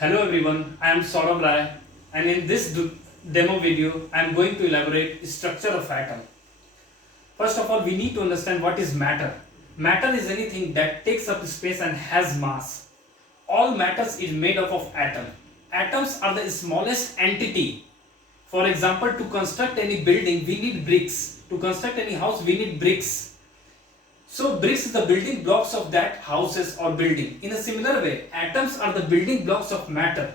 Hello everyone, I am Saurabh Rai and in this demo video I am going to elaborate structure of atom. First of all, we need to understand what is matter. Matter is anything that takes up space and has mass. All matters is made up of atom. Atoms are the smallest entity. For example, to construct any building we need bricks. To construct any house we need bricks. So bricks is the building blocks of that houses or building. In a similar way, atoms are the building blocks of matter.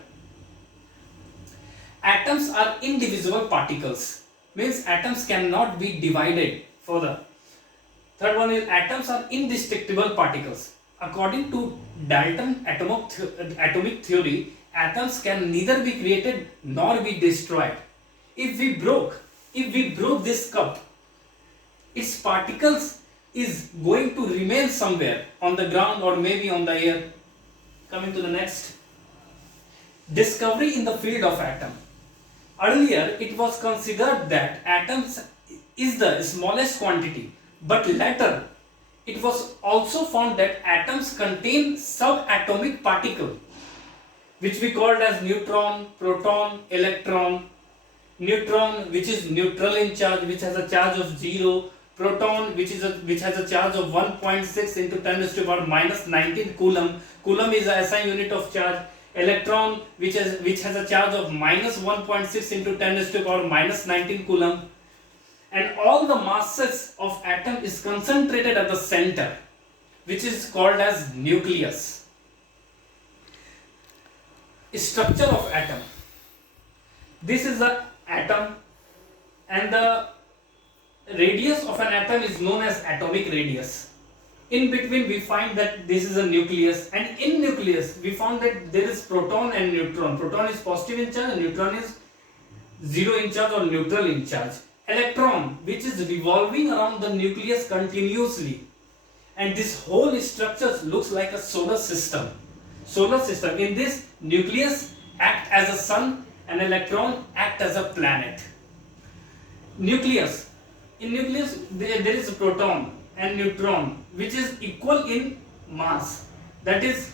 Atoms are indivisible particles. Means atoms cannot be divided further. Third one is atoms are indestructible particles. According to Dalton atomic theory, atoms can neither be created nor be destroyed. If we broke this cup, its particles is going to remain somewhere on the ground or maybe on the air. Coming to the next, discovery in the field of atom. Earlier it was considered that atoms is the smallest quantity, but later it was also found that atoms contain subatomic particle which we called as neutron, proton, electron. Neutron, which is neutral in charge, which has a charge of 0. Proton, which has a charge of 1.6 into 10 raised to the power minus 19 coulomb. Coulomb is a SI unit of charge. Electron, which has a charge of minus 1.6 into 10 raised to the power minus 19 coulomb. And all the masses of atom is concentrated at the center, which is called as nucleus. Structure of atom. This is the atom, and the radius of an atom is known as atomic radius. In between we find that this is a nucleus, and in nucleus we found that there is proton and neutron. Proton is positive in charge and neutron is 0 in charge or neutral in charge. Electron, which is revolving around the nucleus continuously, and this whole structure looks like a solar system. In this, nucleus act as a sun and electron act as a planet. Nucleus. In nucleus there is a proton and neutron which is equal in mass, that is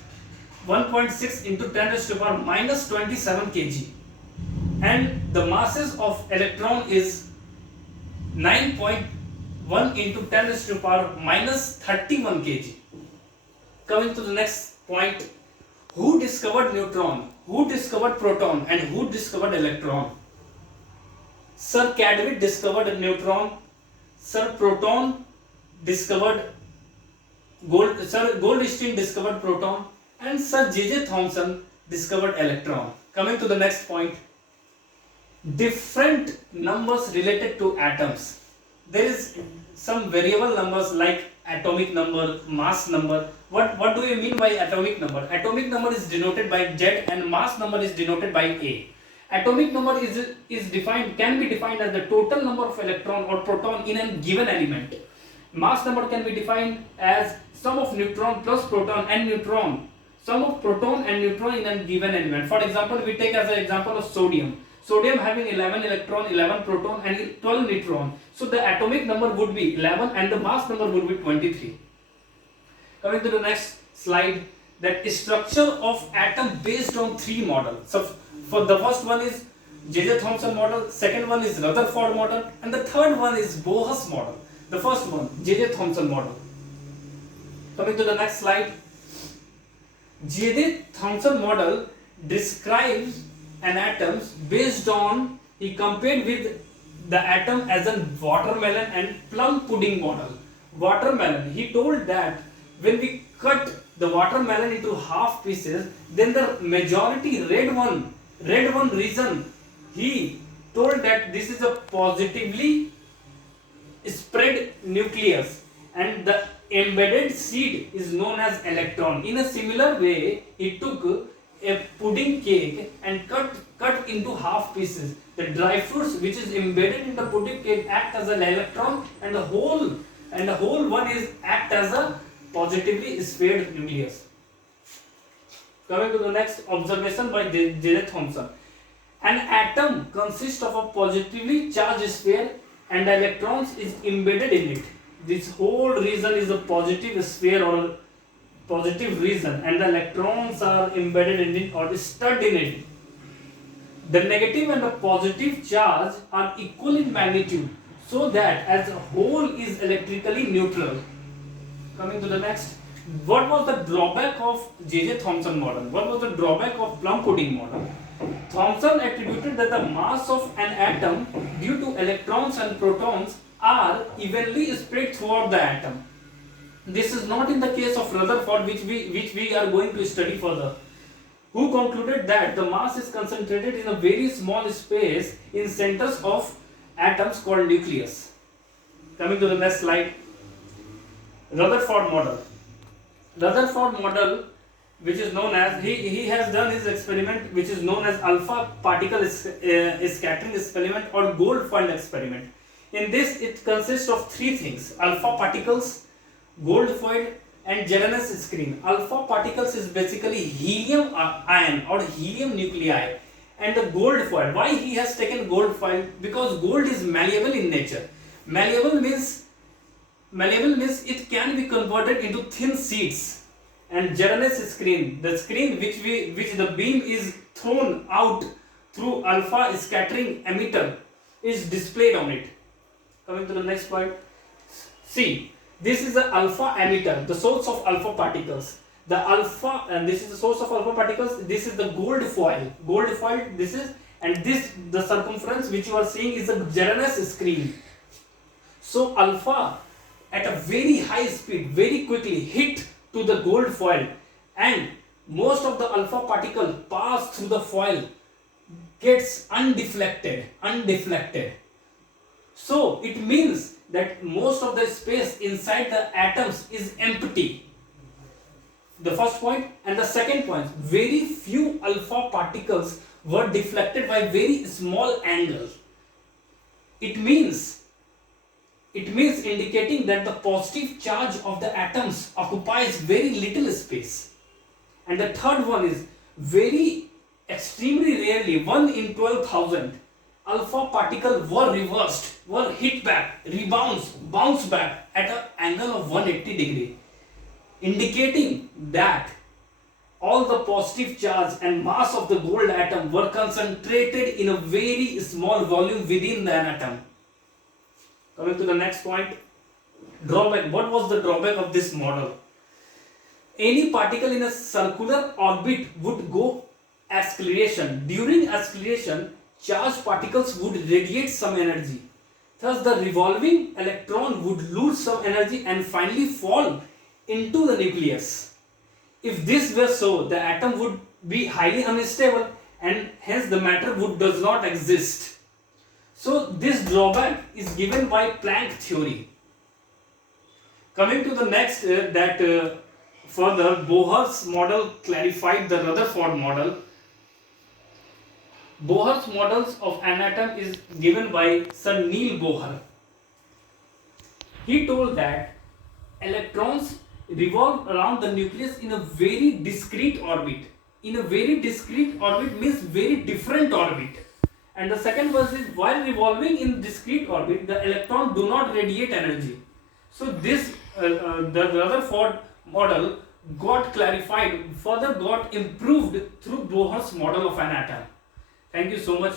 1.6 into 10 raised to the power minus 27 kg, and the masses of electron is 9.1 into 10 raised to the power minus 31 kg. Coming to the next point, who discovered neutron, who discovered proton, and who discovered electron? Sir Cadwick discovered a neutron, Sir Proton discovered Sir Goldstein discovered proton, and Sir J.J. Thomson discovered electron. Coming to the next point, different numbers related to atoms. There is some variable numbers like atomic number, mass number. What do you mean by atomic number? Atomic number is denoted by Z and mass number is denoted by A. Atomic number can be defined as the total number of electron or proton in a given element. Mass number can be defined as sum of neutron plus proton and neutron. Sum of proton and neutron in a given element. For example, we take as an example of sodium. Sodium having 11 electron, 11 proton and 12 neutron. So the atomic number would be 11 and the mass number would be 23. Coming to the next slide, that structure of atom based on 3 models. So for the first one is J.J. Thomson model, second one is Rutherford model, and the third one is Boas model. The first one, J.J. Thomson model. Coming to the next slide, J.J. Thomson model describes an atom based on, he compared with the atom as a watermelon and plum pudding model. Watermelon, he told that when we cut the watermelon into half pieces, then the majority red one region, he told that this is a positively spread nucleus and the embedded seed is known as electron. In a similar way, he took a pudding cake and cut into half pieces. The dry fruits which is embedded in the pudding cake act as an electron, and the whole one is act as a positively spread nucleus. Coming to the next observation by J.J. Thomson. An atom consists of a positively charged sphere and electrons is embedded in it. This whole region is a positive sphere or positive region and the electrons are embedded in it or stuck in it. The negative and the positive charge are equal in magnitude, so that as a whole is electrically neutral. Coming to the next, what was the drawback of J.J. Thomson model? What was the drawback of plum pudding model? Thomson attributed that the mass of an atom due to electrons and protons are evenly spread throughout the atom. This is not in the case of Rutherford, which we are going to study further, who concluded that the mass is concentrated in a very small space in centers of atoms called nucleus. Coming to the next slide, Rutherford model. Rutherford model, which is known as, he has done his experiment which is known as alpha particle scattering experiment or gold foil experiment. In this, it consists of three things: alpha particles, gold foil, and Janus screen. Alpha particles is basically helium ion or helium nuclei, and the gold foil. Why he has taken gold foil? Because gold is malleable in nature. Malleable means it can be converted into thin sheets. And Janus screen, the screen which the beam is thrown out through alpha scattering emitter, is displayed on it. Coming to the next point, see. This is the alpha emitter, the source of alpha particles. The alpha, and this is the source of alpha particles. This is the gold foil. Gold foil. This is, and this, the circumference which you are seeing is the Janus screen. So alpha at a very high speed, very quickly hit to the gold foil, and most of the alpha particle pass through the foil, gets undeflected. So it means that most of the space inside the atoms is empty. The first point. And the second point, very few alpha particles were deflected by very small angle. It means indicating that the positive charge of the atoms occupies very little space. And the third one is, very extremely rarely, 1 in 12,000, alpha particles were reversed, were hit back, bounce back at an angle of 180 degree, indicating that all the positive charge and mass of the gold atom were concentrated in a very small volume within the atom. Coming to the next point, drawback. What was the drawback of this model? Any particle in a circular orbit would go acceleration. During acceleration, charged particles would radiate some energy. Thus, the revolving electron would lose some energy and finally fall into the nucleus. If this were so, the atom would be highly unstable and hence the matter does not exist. So this drawback is given by Planck theory. Coming to the next, further Bohr's model clarified the Rutherford model. Bohr's models of an atom is given by Sir Neil Bohr. He told that electrons revolve around the nucleus in a very discrete orbit. In a very discrete orbit means very different orbit. And the second verse is, while revolving in discrete orbit, the electron do not radiate energy. So this, the Rutherford model got clarified, further got improved through Bohr's model of an atom. Thank you so much.